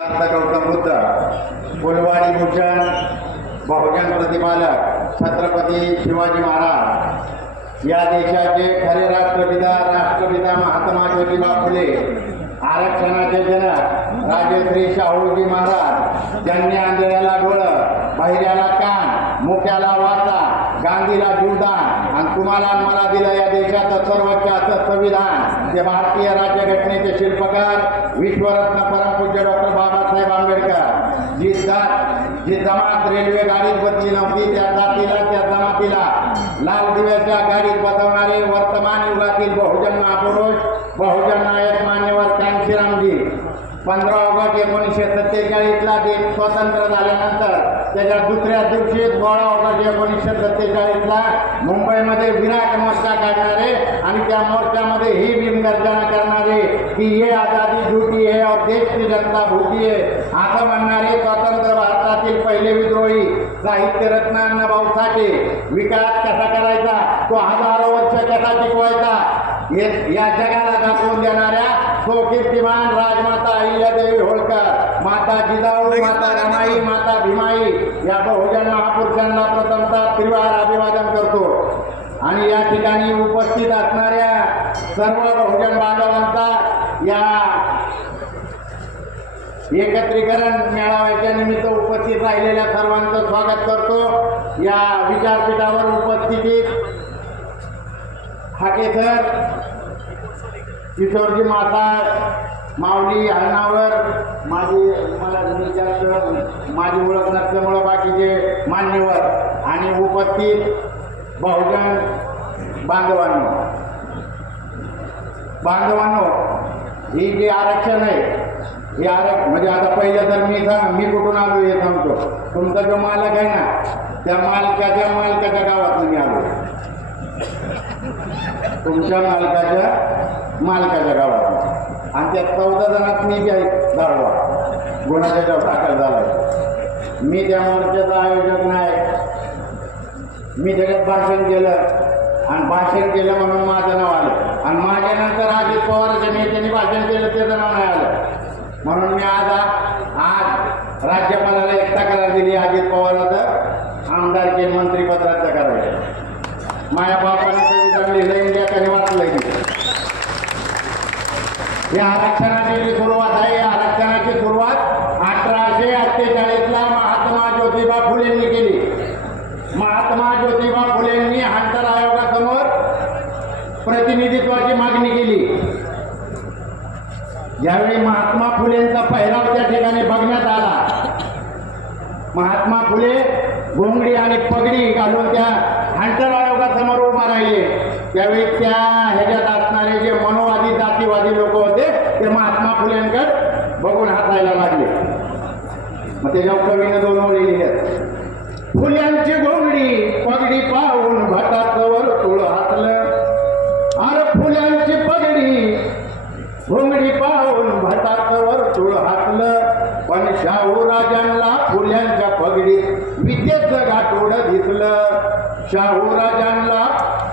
गौतम बुद्ध फुलवाडी भूषण बहुजन प्रतिपालक छत्रपती शिवाजी महाराज. या देशाचे खरे राष्ट्रपिता राष्ट्रपिता महात्मा ज्योतिबा फुले. आरक्षणाचे जनक राजश्री शाहूजी महाराज. ज्यांनी आंधळ्याला डोळं बहिऱ्याला कान मुक्याला वाचा. गांधीला जीवदान आणि तुम्हाला मला दिलं या देशाचं सर्वोच्च असं संविधान. ते भारतीय राज्यघटनेचे शिल्पकार विश्वरत्न परमपूज्य डॉक्टर बाबासाहेब आंबेडकर. जी जात जी जमात रेल्वे गाडीत बसली नव्हती त्या जातीला त्या जमातीला लाल दिव्याच्या गाडीत बसवणारे वर्तमान युगातील बहुजन महापुरुष बहुजन नायक मान्यवर कांशीरामजी. पंधरा ऑगस्ट एकोणीसशे सत्तेचाळीसला देश स्वतंत्र झाल्यानंतर त्याच्या दुसऱ्या दिवशी सोळा ऑगस्ट एकोणीसशे सत्तेचाळीसला. मुंबईमध्ये विराट मोर्चा काढणारे आणि त्या मोर्चामध्ये ही बिनगर्जना करणारे की हे आजादी झुटी आहे और देश की जनता भूटी आहे. असं म्हणणारे स्वतंत्र भारतातील पहिले विद्रोही साहित्यरत्न अण्णाभाऊ साठे. विकास कसा करायचा? तो हजारो वर्ष कसा टिकवायचा? या जगाला दाखवून देणाऱ्या तो कीर्तिमान राजमाता अहिल्यादेवी होळकर माता जिजाऊ माता रमाई माता भीमाई या बहुजन महापुरुषांना प्रथमतः त्रिवार अभिवादन करतो. आणि या ठिकाणी उपस्थित असणाऱ्या सर्व बहुजन बांधवांचा या एकत्रीकरण मेळाव्याच्या निमित्त उपस्थित राहिलेल्या सर्वांचं स्वागत करतो. या विचारपीठावर उपस्थितीत हाकेसर किशोरजी माता माऊली हरणावर माझी मला विचार माझी ओळख नसल्यामुळं बाकीचे मान्यवर आणि उपस्थित बहुजन बांधवांनो. बांधवांनो ही जे आरक्षण आहे हे आरक्षण म्हणजे आता पहिलं तर मी सांग मी कुठून आलो हे सांगतो. तुमचा जो मालक आहे ना त्या मालकाच्या मालकाच्या गावात मी आलो. तुमच्या मालकाच्या मालकाच्या गावात. आणि त्या चौदा जणात मी त्या आहे दारवा. गुन्ह्याच्या गाव दाखल झाला मी त्या मोर्चाचा आयोजक नाही. मी त्याच्यात भाषण केलं. आणि भाषण केलं म्हणून माझं नाव आलं. आणि माझ्यानंतर अजित पवारच्या नेत्यांनी भाषण केलं त्याचं नाव नाही आलं. म्हणून मी आज आज राज्यपालाला एक तक्रार दिली अजित पवाराचं. आमदारकी मंत्रीपद तक्रार माझ्या बापाने संविधान लिहिलं इंडिया काही वाचलंय मी या आरक्षणाची जी सुरुवात आहे या आरक्षणाची सुरुवात अठराशे अठ्ठेचाळीसला महात्मा ज्योतिबा फुलेंनी केली. महात्मा ज्योतिबा फुलेंनी हंटर आयोगासमोर प्रतिनिधित्वाची मागणी केली. ज्यावेळी महात्मा फुलेंचा पहिराव त्या ठिकाणी बघण्यात आला महात्मा फुले घोंगडी आणि पगडी घालून त्या हंटर आयोगासमोर उभा राहिले. त्यावेळी त्या ह्याच्यात असणारे जे मनोवादी जातीवादी लोक होते ते महात्मा फुलेंकडे बघून हातायला लागले. मग त्याच्यावर कवीने दोन ओळी लिहिल्यात फुल्यांची घोंगडी पगडी पाहून भटाचं तुळ हातलं. अरे फुल्यांची पगडी घोंगडी पाहून भटाचं तुळ हातलं. पण शाहू राजांना फुल्यांच्या पगडीत विजेच गाठोड दिसलं. शाहू राजांना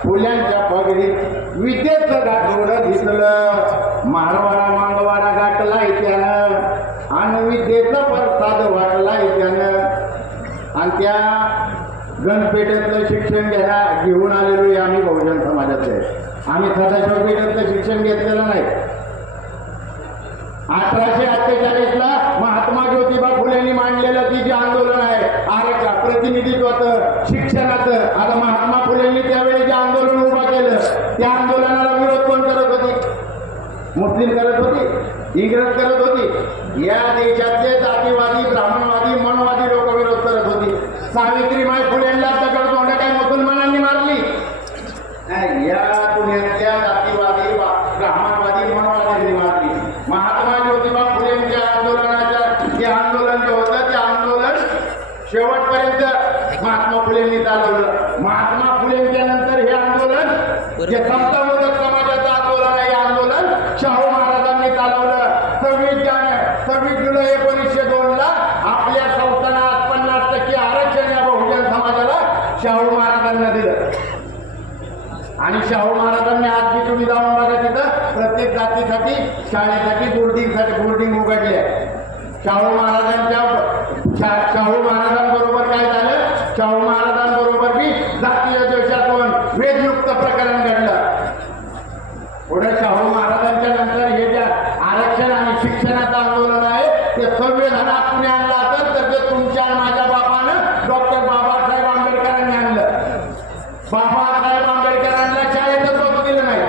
फुल्यांच्या पगडीत विद्येचं गाठोडं दिसलं. मारवाडा मांगवाडा गाठला त्यानं आणि विद्येचा प्रसाद वाटला त्यानं आणि त्या गणपेठेतलं शिक्षण घ्या घेऊन आलेलो आहे आम्ही बहुजन समाजाचे आम्ही सदाशिव पेठेतलं शिक्षण घेतलेलं नाही. अठराशे अठ्ठेचाळीसला महात्मा ज्योतिबा फुलेंनी मांडलेलं ती जे आंदोलन आहे प्रतिनिधित्वाचं शिक्षणाचं. आता महात्मा फुलेंनी त्यावेळी जे आंदोलन उभं केलं त्या आंदोलनाला विरोध कोण करत होती? मुस्लिम करत होती? इंग्रज करत होती? या देशातले जातीवादी ब्राह्मणवादी मनवादी लोक विरोध करत होती. सावित्रीमाई फुलेंना दगड तोंड काय मुसलमानांनी मारली? या पुण्यातल्या जातीवादी वा- ब्राह्मणवादी मनवादी मारली महात्मा ज्योतिबा फुलेंच्या आंदोलनाच्या जे आंदोलन जे होतं ते आंदोलन शेवटपर्यंत महात्मा फुलेंनी चालवलं महात्मा फुलेंच्या नंतर हे आंदोलन जे समतामोदक समाजाचं आंदोलन आहे हे आंदोलन शाहू महाराजांनी चालवलं सव्वीस जाने सव्वीस जुलै एकोणीसशे दोन ला आपल्या संस्थानात पन्नास टक्के आरक्षण या बहुजन समाजाला शाहू महाराजांना दिलं आणि शाहू महाराजांनी आज जी तुम्ही जाऊन बघा तिथं प्रत्येक जातीसाठी शाळेसाठी बोर्डिंगसाठी बोर्डिंग उघडले आहे शाहू महाराजांच्या शा- शाहू महाराजांबरोबर काय झालं शाहू महाराजांबरोबर बी जातीय द्वेषातून वेदयुक्त प्रकरण घडलं पुढे शाहू महाराजांच्या नंतर हे जे आरक्षण आणि शिक्षणाचं आंदोलन आहे ते संविधानात कुणी आणलं असेल तर ते तुमच्या आणि माझ्या बापानं डॉक्टर बाबासाहेब आंबेडकरांनी आणलं बाबासाहेब आंबेडकरांना शाळेतच बसू दिलं नाही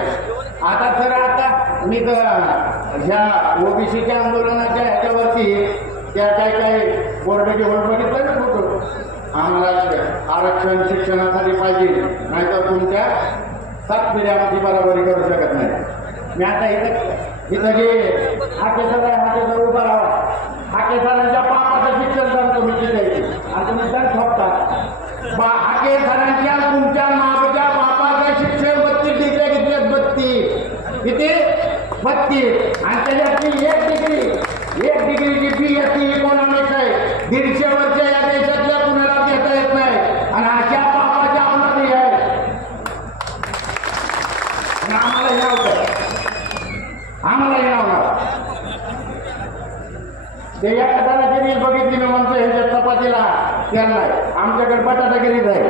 आता सर आता मी क- ह्या ओबीसीच्या आंदोलनाच्या ह्याच्यावरती त्या काय काय बोर्डाचे होल बघितलं ना फोटो आम्हाला आरक्षण शिक्षणासाठी पाहिजे नाहीतर तुमच्या सात पिढ्या आमची बराबरी करू शकत नाही मी आता इथं इथं जे हाकेसर आहे हाकेसर उभा राहा. हाकेसरांच्या पापाचं शिक्षण करतो मी तिथे. आणि तुम्ही दर ठोकता बा केसरांच्या तुमच्या मागच्या बापाचं शिक्षण बत्तीस तिथे घेतले बत्तीस. किती बत्तीस. आणि त्याच्यातली एक डिग्री एक डिग्रीची फी याची इकॉनॉमिक्स आहे दीडशे वर्ष या देशातल्या कुणाला घेता येत नाही आणि अशा पापाच्या अवलंबी आहे आणि आम्हाला हे नव्हतं आम्हाला हे नव्हतं ते या कथाची रील बघितली मी म्हणतो ह्याच्या चपातीला नाही आमच्याकडे बटाटा गिरीत आहे.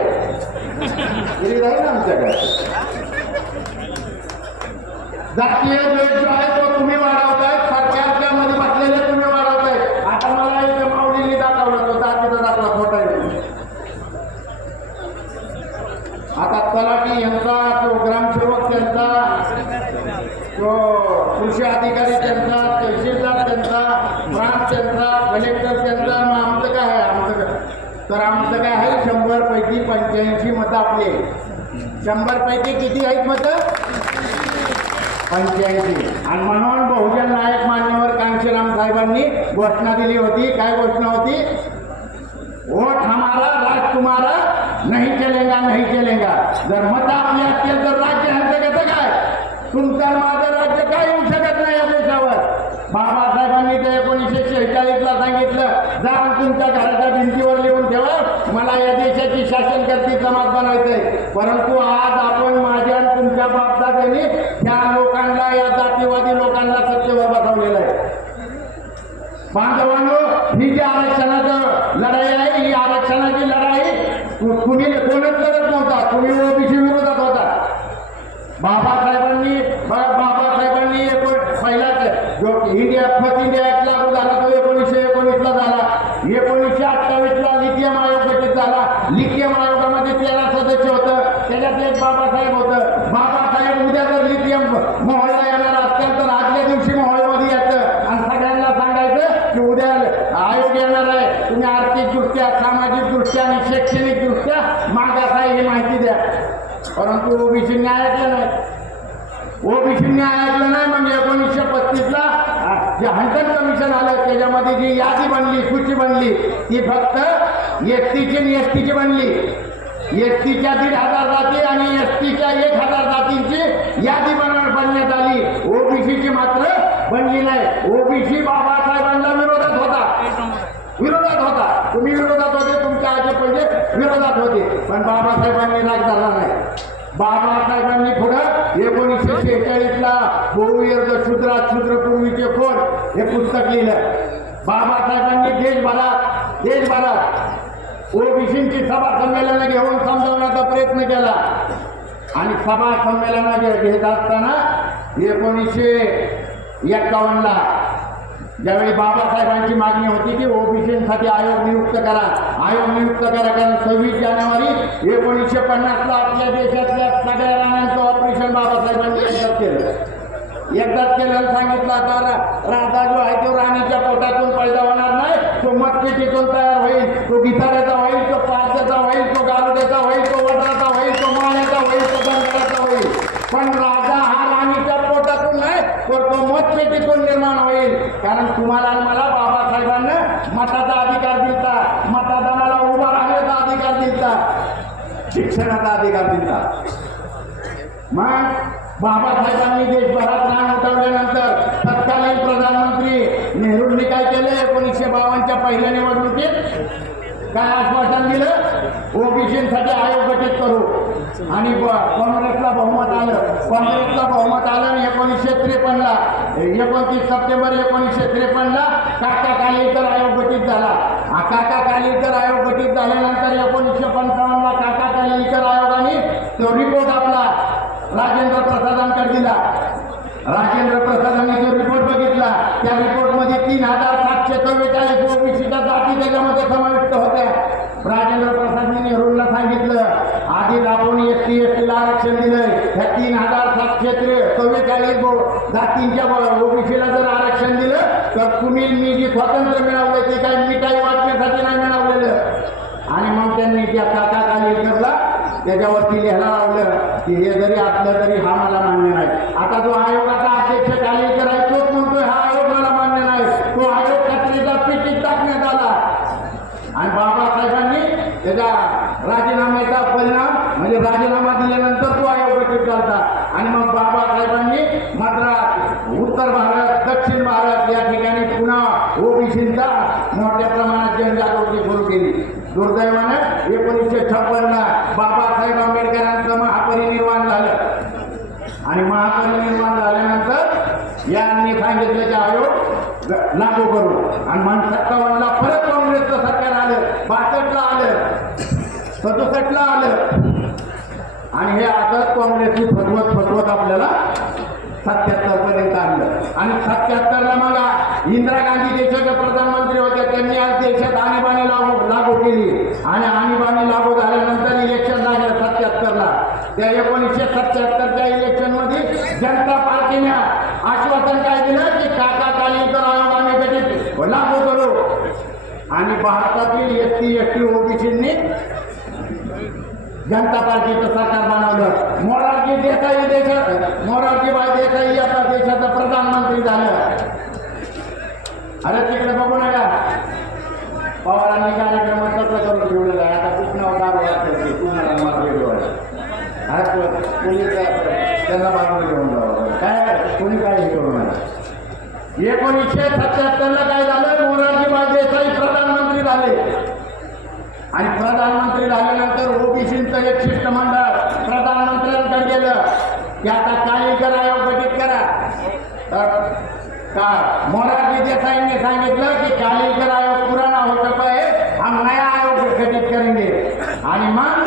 गिरीत आहे ना आमच्याकडे? जातीय द्वेष जो आहे तो तुम्ही वाढवताय सरकारच्या मध्ये बसलेले तुम्ही वाढवताय आता मला इथे माऊलीने दाखवलं तो जातीचा दाखला खोटा आहे आता तलाठी यांचा तो ग्रामसेवक त्यांचा तो कृषी अधिकारी त्यांचा तहसीलदार त्यांचा प्रांत त्यांचा कलेक्टर त्यांचा मग आमचं काय आहे आमचं काय तर आमचं काय आहे शंभर पैकी मतं शंभर पैकी किती आहेत मतं? पंच्याऐंशी. आणि म्हणून बहुजन नायक मान्यवर कांशीराम साहेबांनी घोषणा दिली होती. काय घोषणा होती? वोट हमारा राज नाही चलेगा नाही चलेगा. जर मत आपली असतील तर राज्य ह्यांचं कसं काय? तुमचं माझं राज्य काय येऊ शकत नाही या देशावर? बाबासाहेबांनी ते एकोणीसशे शेहेचाळीसला सांगितलं जा तुमच्या घराच्या भिंतीवर लिहून ठेवा मला या देशाची शासन करती जमात बनायचंय परंतु आज आपण माझ्या आणि तुमच्या बापदादांनी त्या लोकांना या जातीवादी लोकांना सत्तेवर बसवलेलं आहे. बांधवांनो ही जी आरक्षणाचं लढाई आहे ही आरक्षणाची लढाई कु- कुणी कोणच करत नव्हता तुम्ही ओबीसी विरोधात होता. बाबासाहेबांनी बाबासाहेबांनी पहिला जो इंडिया फर्स्ट इंडिया ऍक्ट लागू झाला तो एकोणीसशे एकोणीसला झाला एकोणीसशे अठ्ठावीसला लिथियम आयोग गठीत झाला लिथियम आयोगामध्ये तेरा सदस्य होतं त्याच्यात एक बाबासाहेब होतं बाबासाहेब उद्या जर लिथियम येणार असतील तर आदल्या दिवशी मोहळमध्ये यायचं आणि सगळ्यांना सांगायचं की उद्या आयोग येणार आहे. तुम्ही आर्थिकदृष्ट्या सामाजिकदृष्ट्या आणि शैक्षणिकदृष्ट्या मागास आहे ही माहिती द्या. परंतु ओबीसींनी ऐकलं नाही. ओबीसींनी ऐकलं नाही म्हणजे एकोणीसशे पस्तीसला जे हंटन कमिशन आलं त्याच्यामध्ये जी यादी बनली सूची बनली ती फक्त एस टीची आणि एस टीची बनली. एस टीच्या दीड हजार जाती आणि एस टीच्या एक हजार जातींची यादी बनवली. बनण्यात आली. ओबीसीची मात्र बनली नाही. ओबीसी बाबासाहेबांना विरोधात होता. विरोधात होता. तुम्ही विरोधात होते तुमच्या आजी पहिले विरोधात होते. पण बाबासाहेबांनी राग धरला नाही. बाबासाहेबांनी पुढं एकोणीसशे शेहेचाळीसला बहुयर्ग शूद्रात शूद्रपूर्वीचे कोण? हे पुस्तक लिहिलं. बाबासाहेबांनी देशभरात देशभरात ओबीसींची सभा संमेलनं घेऊन समजावण्याचा प्रयत्न केला. आणि सभा संमेलनं घेत असताना एकोणीसशे एक्कावन्नला ज्यावेळी बाबासाहेबांची मागणी होती की ओबीसीसाठी आयोग नियुक्त करा. आयोग नियुक्त करा कारण सव्वीस जानेवारी एकोणीसशे पन्नासला आपल्या देशातल्या सगळ्या राण्यांचं ऑपरेशन बाबासाहेबांनी एकदाच केलं. एकदाच केलं सांगितलं आता राधा जो आहे तो राणीच्या पोटातून पैदा होणार नाही. तो मटकीतून तयार होईल. तो गिताऱ्याचा होईल. तो कारण राजा हा राणीच्या पोटातून नाही तर तो मतपेटीतून निर्माण होईल. कारण तुम्हाला आणि मला बाबासाहेबांना मताचा अधिकार दिलता. मतदानाला उभा राहण्याचा अधिकार दिलता. शिक्षणाचा अधिकार दिलता. मग बाबासाहेबांनी देशभरात रान उठवल्यानंतर तत्कालीन प्रधानमंत्री नेहरूंनी काय केलं? एकोणीसशे बावन्नच्या पहिल्या निवडणुकीत काय आश्वासन दिलं? ओबीसीसाठी आयोग गठीत करू. आणि काँग्रेसला बहुमत आलं. काँग्रेसला बहुमत आलं आणि एकोणीसशे त्रेपन्नला. एकोणतीस सप्टेंबर एकोणीसशे त्रेपन्नला काका कालेकर आयोग गठीत झाला. काका कालेकर आयोग गठीत झाल्यानंतर एकोणीसशे पंचावन्नला काका कालेकर आयोगाने तो रिपोर्ट आपला राजेंद्र प्रसादांकडे दिला राजेंद्र प्रसादांनी जो रिपोर्ट बघितला त्या रिपोर्टमध्ये तीन हजार सातशे चव्वेचाळीस ओबीसीच्या जाती त्याच्यामध्ये समाविष्ट होत्या राजेंद्र प्रसादने नेहरूंना सांगितलं आधी आपण एस टी एस टीला आरक्षण दिलंय ह्या तीन हजार सातशे त्रे चव्वेचाळीस गो- जातींच्या ओबीसीला जर आरक्षण दिलं तर तुम्ही मी जे स्वातंत्र्य मिळवलं ते काही मिठाई वाटण्यासाठी नाही मिळवलेलं आणि मग त्यांनी त्या काका कालेकरला त्याच्यावरती लिहायला लावलं की हे जरी असलं तरी हा मला मान्य नाही. आता जो आयोगाचा अध्यक्ष कालेकर आहे तोच म्हणतोय हा आयोग मला मान्य नाही. तो आयोग खात्रीचा पिटीत टाकण्यात आला. आणि बाबासाहेबांनी त्याच्या राजीनाम्याचा परिणाम म्हणजे राजीनामा दिल्यानंतर तो आयोग गठीत झाला आणि मग बाबासाहेबांनी मद्रास उत्तर भारत दक्षिण भारत या ठिकाणी पुन्हा ओबीसींचा मोठ्या प्रमाणात जनजागृती सुरू केली. दुर्दैवानं एकोणीसशे छप्पन्न बाबासाहेब आंबेडकरांचं महापरिनिर्वाण झालं आणि महापरिनिर्वाण झाल्यानंतर यांनी सांगितलं की आयोग लागू करू. आणि मग सत्तावन्नला परत काँग्रेसचं सरकार आलं बासष्टला आलं सदुसष्टला आलं. आणि हे आता काँग्रेसची फसवत फसवत आपल्याला सत्याहत्तर पर्यंत आणलं. आणि सत्याहत्तरला मला इंदिरा गांधी देशाच्या प्रधानमंत्री होत्या त्यांनी आज देशात आणीबाणी लागू लागू केली आणि आणीबाणी लागू झाल्यानंतर इलेक्शन लागलं सत्याहत्तरला त्या एकोणीसशे सत्याहत्तरच्या इलेक्शनमध्ये जनता पार्टीने आश्वासन काय दिलं की काका कालीकर आयोग आम्ही गठीत लागू करू आणि भारतातील एस टी एस टी ओबीसींनी जनता पार्टीचं सरकार बनवलं मोरारजी देसाई देशात मोरारजी भाई देसाई आता देशाचा प्रधानमंत्री झालं. अरे तिकडे बघू नका. पवारांनी कार्यक्रम कसं करून ठेवलेला आहे. आता कुठं दारू वाटते कुणाला मात्र पोलीस त्यांना बाजूला घेऊन जावं काय कोणी काय हे करू नका. एकोणीसशे सत्याहत्तरला काय झालं? मोरारजी भाई देसाई प्रधानमंत्री झाले. आणि प्रधानमंत्री झाल्यानंतर ओबीसीचं एक शिष्टमंडळ प्रधानमंत्र्यांकडे गेलं की आता काही करा गठीत करा. तर का मोरारजी देसाईंनी सांगितलं की कालेकर आयोग पुराणा होता चुका है हम नया आयोग गठित करेंगे. आणि मग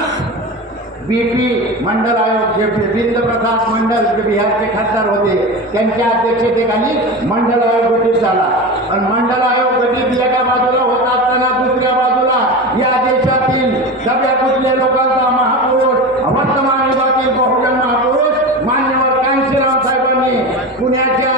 बीपी मंडल आयोग जे बिंद प्रसाद मंडल जे बिहारचे खासदार होते त्यांच्या अध्यक्षतेखाली मंडल आयोग गठीत झाला. आणि मंडल आयोग गठीत एका बाजूला होत असताना दुसऱ्या बाजूला या देशातील सगळ्या कुठल्या लोकांचा महापुरुष वर्तमान युगातील बहुजन महापुरुष मान्यवर कांशीराम साहेबांनी पुण्याच्या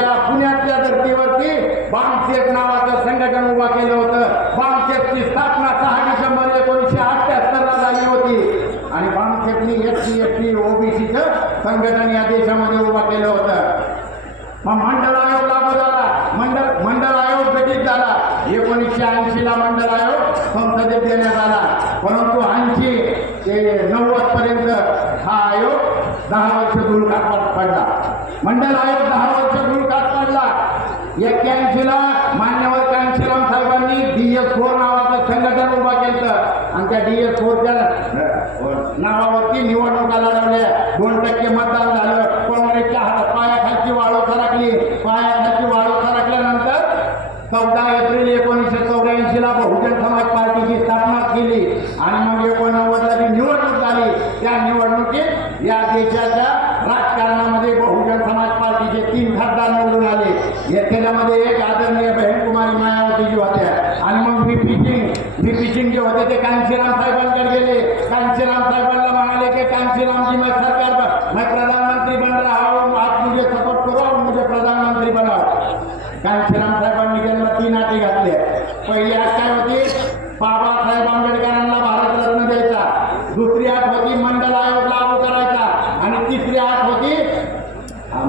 या पुण्यातल्या धर्तीवरती बामसेक नावाचं संघटन उभा केलं होतं बामसेकची स्थापना सहा डिसेंबर एकोणीसशे अठ्ठ्याहत्तरला झाली होती आणि बामसेकनी एस टी एस टी ओबीसीचं संघटन या देशामध्ये उभा केलं होतं मग मंडळ आयोग लागू झाला मंडळ मंडळ आयोग गठीत झाला एकोणीसशे ऐंशीला मंडळ आयोग संसदेत देण्यात आला परंतु ऐंशी ते नव्वद पर्यंत हा आयोग दहा वर्ष दुर्घात पडला मंडळ आयोग दहा वर्ष दुर्घात पडला एक्क्याऐंशीला मान्यवर कांशीराम साहेबांनी डी एस फोर नावाचं संघटन उभा केलं आणि त्या डी एस फोरच्या नावावरती निवडणुका लढवल्या दोन टक्के मतदान झालं काँग्रेसच्या हात पायाखालची वाळू सरकली पायाखालची वाळू सरकल्यानंतर चौदा एप्रिल एकोणीसशे चौऱ्याऐंशीला बहुजन समाज पार्टीची स्थापना केली आणि मग एकोणनव्वदला जी निवडणूक झाली त्या निवडणुकीत या देशाच्या राजकारणामध्ये बहुजन समाज पार्टीचे तीन खासदार निवडून आले या त्याच्यामध्ये एक आदरणीय बहीणकुमारी मायावतीजी होत्या आणि मग V P Singh V P Singh जे होते ते कांशीराम साहेबांकडे गेले कांशीराम साहेबांना म्हणाले की कांशीराम जी मैं सरकार ब- मैं प्रधानमंत्री बन रहा हूँ आप मुझे सपोर्ट करो और मुझे प्रधानमंत्री बनाओ कांशीराम साहेबांनी त्यांना तीन अटी घातल्या पहिली अट काय होती बाबासाहेब आंबेडकरांना भारतरत्न द्यायचा दुसरी अट होती मंडल आयोग लागू करायचा आणि होती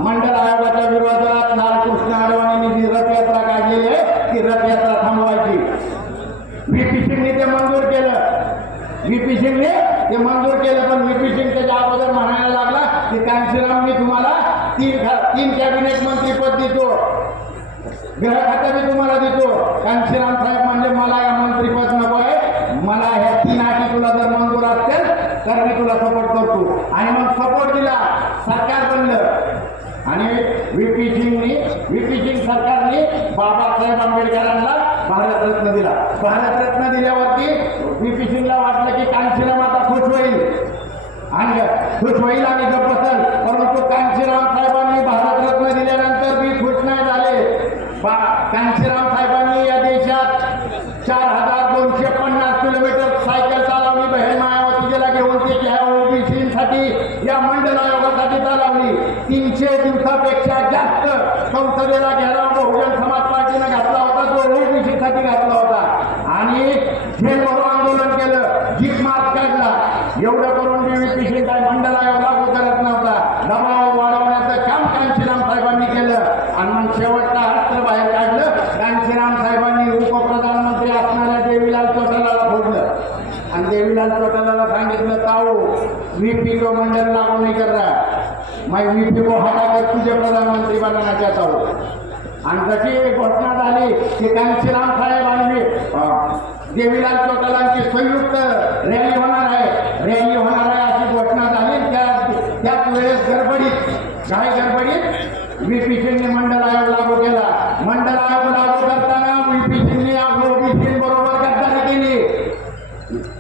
मंडळ आयोगाच्या विरोधात लालकृष्ण अडवाणींनी जी रथयात्रा काढलेली आहे ती रथयात्रा थांबवायची. व्हीपी सिंगने ते मंजूर केलं. व्हीपी सिंगने ते मंजूर केलं पण व्हीपी सिंग त्याच्या अगोदर म्हणायला लागला की कांशीराम मी तुम्हाला तीन तीन कॅबिनेट मंत्रीपद देतो. गृह खाता मी तुम्हाला देतो. कांशीराम साहेब म्हणजे मला मी तुला सपोर्ट करतो. आणि मग सपोर्ट दिला सरकार बनलं. आणि व्हीपी सिंगनी व्हीपी सिंग सरकारने बाबासाहेब आंबेडकरांना भारतरत्न दिला. भारतरत्न दिल्यावरती व्हीपी सिंगला वाटलं की कांशीला माता खुश होईल. आणि खुश होईल आणि गप्प बसल देवीलाल सांगितलं ताऊ मी पीको मंडल लागू नाही कर रहा मैं मी पीको हटाकर तुझे प्रधानमंत्री बनाना चाहता हूँ आणि जशी घोषणा झाली की कांशीराम साहेब आणि देवीलाल चौटालांची संयुक्त रॅली होणार आहे. रॅली होणार आहे अशी घोषणा झाली. त्या त्याच वेळेस गडबडीत काय गडबडीत व्ही शिंदे मंडळ आयोग लागू केला मंडल आयोग लागू करताना व्ही सिंगने ओबीसी बरोबर गद्दारी केली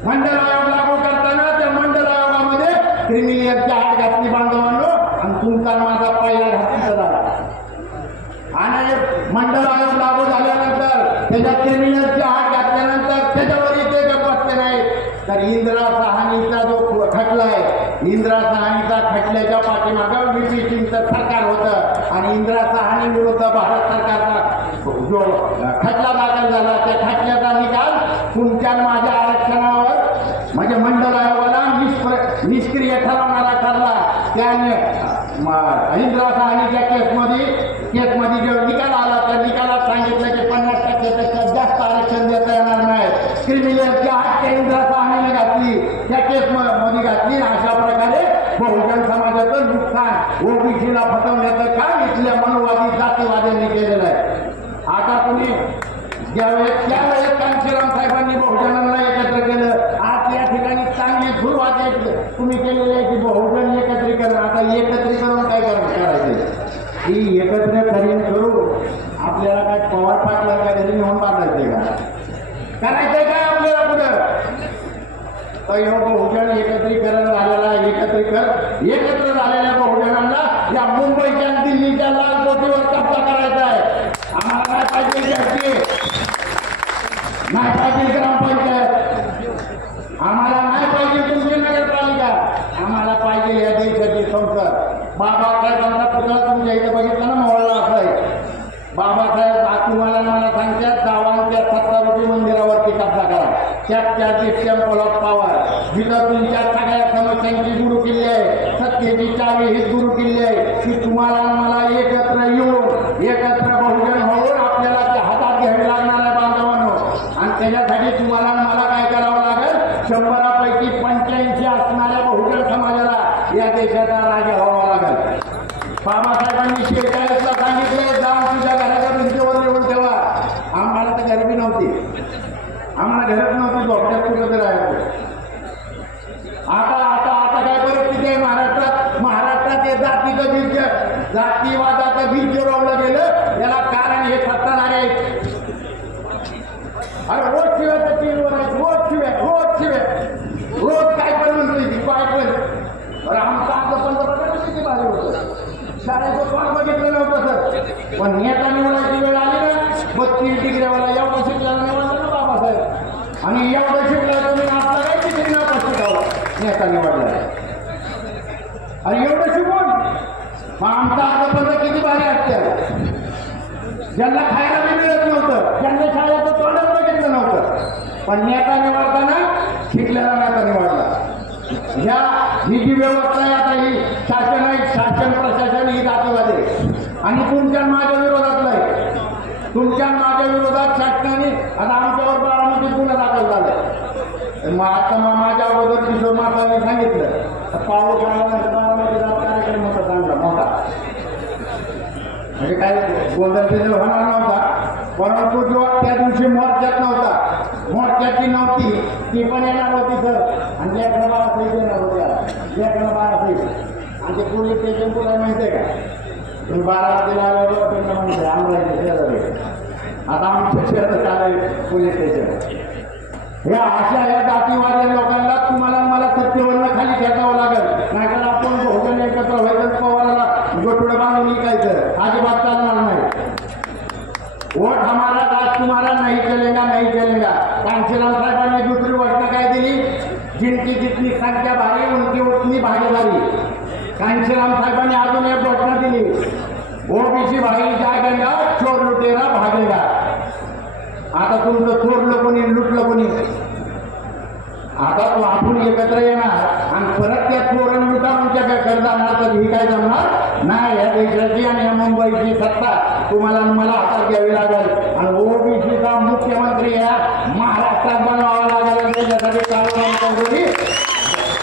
मंडल आयोग लागू करताना त्या मंडल आयोगामध्ये क्रिमिलियनची आठ घातली बांधवांनो आणि तुमचा आणि माझा पहिला घातला झाला आणि मंडळ आयोग लागू झाल्यानंतर त्याच्यात क्रिमिनलची आठ घातल्यानंतर त्याच्यावरही ते गप्प बसले नाहीत तर इंद्रा सहानीचा जो खटला आहे इंदिरा सहानीचा खटल्याच्या पाठीमागं व्ही सिंगचं सरकार होतं आणि इंद्रा सहानी विरुद्ध भारत सरकारचा जो खटला दाखल झाला त्या खटल्याचा निकाल तुमच्या माझ्या आरक्षणावर म्हणजे मंडळ आयोगाला निष्प्र निष्क्रिय ठरवणारा ठरला. त्याने इंद्रा इंदिरा सहानीच्या केसमध्ये केसमध्ये जो निकाल आला त्या निकालात सांगितलं की पन्नास टक्क्यापेक्षा जास्त आरक्षण देता येणार नाही क्रिमिनलची आठ त्या इंदिरा सहानीने घातली त्या केस म- मध्ये घातली अशा प्रकारे बहुजन समाजाचं नुकसान ओबीसीला फसवण्याचं काम इथल्या मनोवादी जातीवाद्यांनी केलेलं आहे आता तुम्ही ज्यावेळेस त्यावेळेस कांशीराम साहेबांनी बहुजनांना एकत्र केलं. आज या ठिकाणी चांगली धूर एक तुम्ही केलेले आहे की बहुजन एकत्रीकरण आता एकत्रीकरण काय कर- करायचं. की एकत्र करीन करू आपल्याला काय पवार पाटला काय घरी नेऊन बांधायचंय का? करायचंय काय आपल्याला पुढं? तर ह्यो बहुजन एकत्रीकरण झालेला एकत्रीकरण एकत्र झालेल्या बहुजनांना या मुंबईच्या दिल्लीच्या लाल कोटीवर कब्जा करायचा आहे. आम्हाला काय पाहिजे? नाही पाहिजे ग्रामपंचायत. आम्हाला नाही पाहिजे तुमची नगरपालिका. आम्हाला पाहिजे या देशाची संसद. बाबासाहेबांचा पुतळा तुमच्या इथे बघितला ना मोहळा असाय बाबासाहेब तुम्हाला मला सांगतात गावांच्या सत्तारुपी मंदिरावरती कब्जा करा. त्यात त्या टेम्पल ऑफ पॉवर जिथं तुमच्या सगळ्या समस्यांची गुरु किल्ली आहे सत्तेची चावी ही गुरु किल्ली आहे की तुम्हाला आणि मला एकत्र येऊन एकत्र बहुजन होऊन आपल्याला ते हातात घ्यावे लागणार आहे बांधवांनो आणि त्याच्यासाठी तुम्हाला आणि मला काय करावं लागेल शंभरापैकी पंच्याऐंशी असणाऱ्या बहुजन समाजाला या देशाचा राजा व्हावा लागेल बाबासाहेबांनी शेहेचाळीसला सांगितले जाऊन तुझ्या घराच्या भिंतीवर लिहून ठेवा आम्हाला तर गरबी नव्हती आम्हाला घरच नव्हती झोपड्यात कुठं तर राहायचं आता आता आता काय परिस्थिती आहे महाराष्ट्रात महाराष्ट्रात हे जातीचं बीज जातीवादाचं बीज जिरवलं गेलं याला कारण हे सत्ताधारी आहेत अरे रोज शिवाय तर टीव्हीवर आहेत रोज शिवाय रोज शिवाय रोज काय पण म्हणतोय ती काय पण अरे आमचं आपलं पंतप्रधान किती भारी होतं शाळेचं पण बघितलं नव्हतं सर पण नेता निवडायची वेळ आली ना बत्तीस डिग्रीवाला एवढं शिकल्याला निवडलं ना बाबासाहेब आणि एवढं शिकलं तुम्ही आपला काय किती नाव शिकावं नेता निवडला अरे एवढं शिकून मग आमचा आता पण किती भारी असते ज्यांना खायला बी मिळत नव्हतं ज्यांना शाळेचं तोंडच बघितलं नव्हतं. पण नेता निवडताना शिकलेला नेता निवडला. ह्या ही जी व्यवस्था आहे आता ही शासन आहे शासन प्रशासन ही दाखवला आणि तुमच्या माझ्या विरोधातलं आहे. तुमच्या माझ्या विरोधात शासनाने आता आमच्यावर बारामती गुन्हा दाखल झालाय. मग आता मग माझ्या अगोदर किशोर माताने सांगितलं पाऊस आल्यानंतर बारामतीचा कार्यक्रम होता चांगला मोठा. म्हणजे काय? गोंधळ बिंधळ होणार नव्हता. परंतु जो त्या दिवशी मोर्चात नव्हता मोर्चाची नव्हती ती पण येणार होती सर. आणि लेखन सही येणार होत्या ज्या क्रमाला सही आणि ते पोलीस स्टेशन तुला माहिती आहे का? तुम्ही बारामतीला आल्यावर त्यांना माहिती शेजारी. आता आमच्या शेजारी आलं पोलीस स्टेशन या अशा या जातीवाद्या लोकांना तुम्हाला मला सत्तेवरनं खाली खेळावं लागेल. नाहीतर आपण बहुजन एकत्र व्हायचं पवाराला गोटुडं बांधून वोट हमारा राज तुम्हाला नाही चलेगा नाही चलेगा कांशीराम साहेबांनी दुसरी गोष्ट काय दिली? जिनकी जितनी संख्या भारी उनकी उतनी भागीदारी कांशीराम साहेबांनी अजून एक घोषणा दिली. ओबीसी भाई जागेगा चोर लुटेरा भागेगा. आता तुमचं चोरलं कोणी लुटलं कोणी? आता तो आपण एकत्र येणार आणि परत त्या चोरण लुटारूच्या काय जाणार तर ही काय जमणार? नाही या देशाची आणि या मुंबईची सत्ता तुम्हाला मला हातात घ्यावी लागेल. आणि ओबीसीचा मुख्यमंत्री या महाराष्ट्रात बनवावा लागेल त्याच्यासाठी कार्यक्रम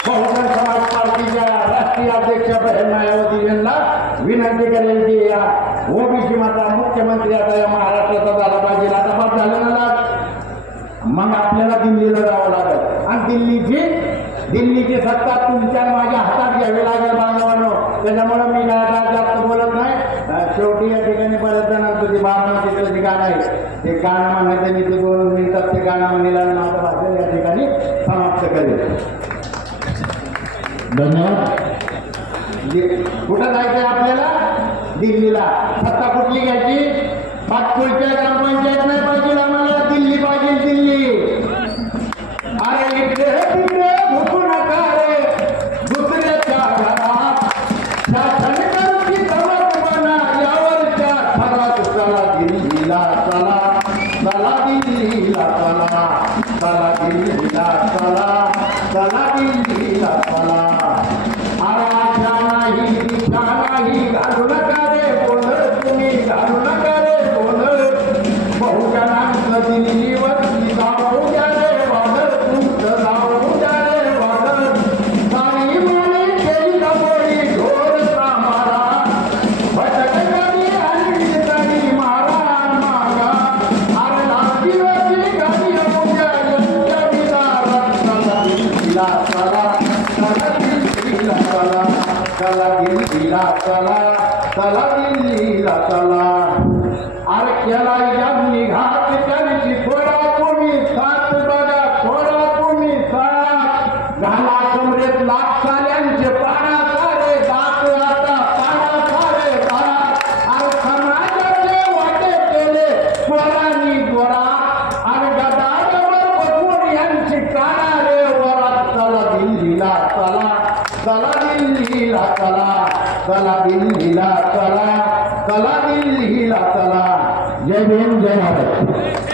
बहुजन समाज पार्टीच्या राष्ट्रीय अध्यक्ष मायावती यांना विनंती करेल की या ओबीसी माझा मुख्यमंत्री आता या महाराष्ट्राचा झाला पाहिजे आता बाप झालं ना मग आपल्याला दिल्लीला जावं लागेल. आणि दिल्लीची दिल्लीची सत्ता तुमच्या माझ्या हातात घ्यावी लागेल बांधवांनो. त्याच्यामुळं मी काय आता जास्त बोलत नाही. शेवटी या ठिकाणी बऱ्याच जणांचं ते बारामतीचं जे गाणं आहे ते गाणं म्हणायचं मी ते दोन मिनिटात ते गाणं म्हणेल आणि माझं भाषण या ठिकाणी समाप्त करेल. धन्यवाद. कुठं जायचंय आपल्याला? दिल्लीला. सत्ता कुठली घ्यायची? पाचपुरच्या ग्रामपंचायत नाही पाहिजे आम्हाला. दिल्लीला चला चला दिल्लीला चला चला दिल्लीला चला चला दिल्लीला चला अरे केला यांनी घात चला चला दिल्लीला चला जय भीम जय भारत